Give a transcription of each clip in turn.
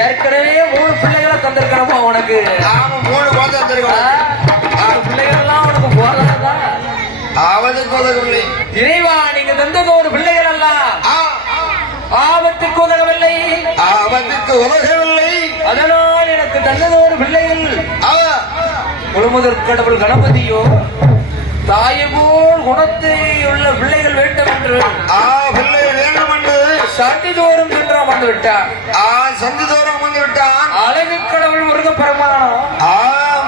ஏற்கனவே மூணு பிள்ளைகளை தந்திருக்கிறப்பா உனக்கு? மூணு குழந்தை பிள்ளைகள் எல்லாம் உனக்கு போதாதா? அவனுக்கு உதவவில்லை இறைவா நீங்க தந்தது ஒரு பிள்ளைகள் அல்ல ஆ, ஆபத்துக்கு உதவவில்லை. அவனுக்கு உதவவில்லை. அதனால் எனக்கு தந்தது ஒரு பிள்ளைகள் முழுமுதற் கடவுள் கணபதியோ தாயை போல் குணத்தை உள்ள பிள்ளைகள் வேண்டும் என்று ஆ பிள்ளை வேண்டும் என்று சந்தி தோறும் சென்று அமர்ந்து விட்டார் ஆ சந்தி தோறும் வந்து விட்டான் அழகு கடவுள் முருகப்பெருமானோ? ஆ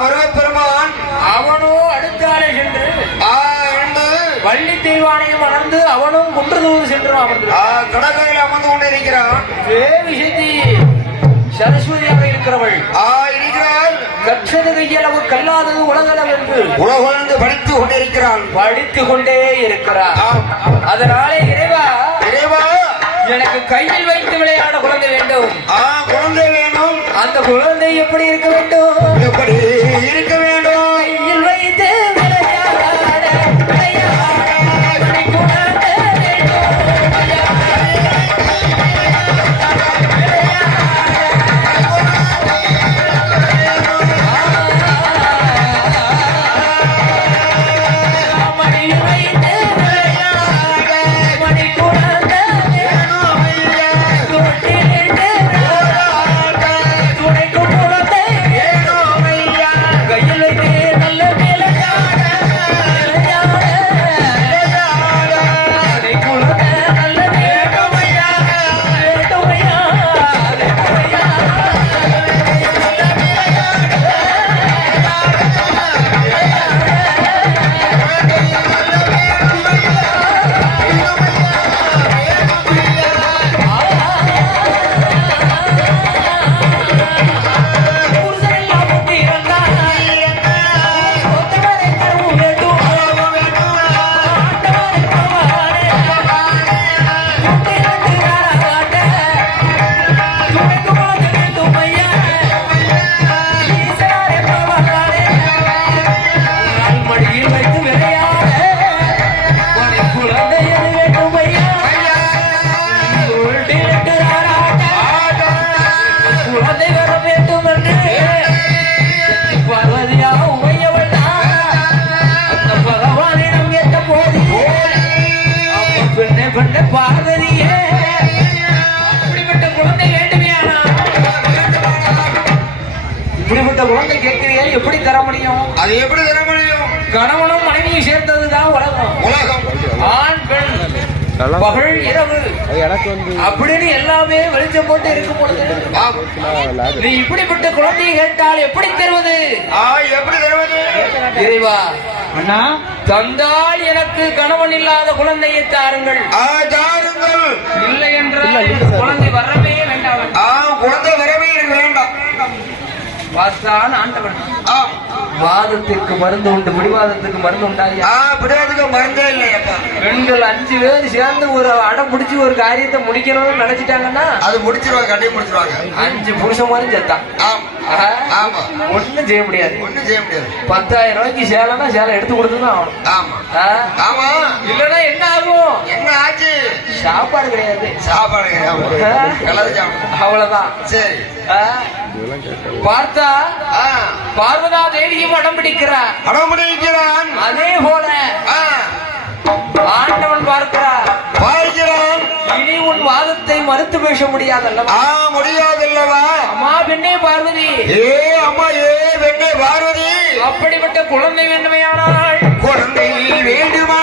முருகப்பெருமான். அவனோ அடுத்த ஆளை சென்று. ஆ என்று வள்ளி தெய்வானையும் மணந்து அவனும் குன்றுதூர் சென்று அமர்ந்து ஆ கடற்கரையில் அமர்ந்து கொண்டிருக்கிறான். தேவி சித்தி சரஸ்வதியாக இருக்கிறவள். கற்றது கையளவு கல்லாதது உலகளவு என்று உலகொழுந்து படித்துக் கொண்டிருக்கிறான். படித்துக் கொண்டே இருக்கிறார். ஆம். அதனாலே இறைவா இறைவா! எனக்கு கையில் வைத்து விளையாட குழந்தை வேண்டும். ஆ குழந்தை வேணும் அந்த குழந்தை எப்படி இருக்க வேண்டும்? எப்படி இருக்க வேண்டும்? இப்படிப்பட்ட குழந்தை கேட்கிறீங்க எப்படி தர முடியும்? அது எப்படி தர முடியும்? கணவனும் மனைவியும் சேர்ந்ததுதான் பகல் இரவு. அப்படின்னு எல்லாமே வெளிச்சம் போட்டு இருக்கும் பொழுது ஆம். நீ இப்படிப்பட்ட குழந்தையை கேட்டால் எப்படி தருவது? ஆ எப்படி தருவது? இறைவா அண்ணா. தந்தால் எனக்கு கணவன் இல்லாத குழந்தையை தாருங்கள். ஆ தாருங்கள். இல்லை என்றால் எனக்கு குழந்தை வரவே வேண்டாம். ஆ குழந்தை வரவே எனக்கு வேண்டாம். பார்த்தான் ஆண்டவன். ஆ வாதத்திற்கு மருந்து உண்டு பிடிவாதத்துக்கு மருந்து உண்டாயா? ஆ பிடிவாதுக்கு மருந்தே இல்லையப்பா பெண்கள் அஞ்சு பேர் சேர்ந்து ஒரு அடம் பிடிச்சி ஒரு காரியத்தை முடிக்கணும்னு நினைச்சிட்டாங்கன்னா அது முடிச்சிருவாங்க கண்டிப்பா முடிச்சிருவாங்க. அஞ்சு புருஷன் மாதிரி செத்தான் ஆம். ஆமா. ஒண்ணும் செய்ய முடியாது. ஒண்ணும் செய்ய முடியாது. பத்தாயிரம் ரூபாய்க்கு சேலைனா சேலை எடுத்து கொடுத்துதான் ஆகணும். ஆமா? ஆமா. இல்லைன்னா என்ன ஆகும்? என்ன ஆச்சு? சாப்பாடு கிடையாது. சாப்பாடு கிடையாது. அவ்வளவுதான். சரி? பார்த்தா ஆ. பார்வதா தேவியும் அடம் பிடிக்கிறார். அடம்பிடிக்கிறான் அதே போல ஆ. ஆண்டவன் மறுத்து பேச முடியாதல்லவா? முடியாதல்லவா? அம்மா பெண்ணே பார்வதி. ஏ அம்மா ஏ வெண்ணை பார்வதி. அப்படிப்பட்ட குழந்தை வேண்டுமையானால். குழந்தை வேண்டும்?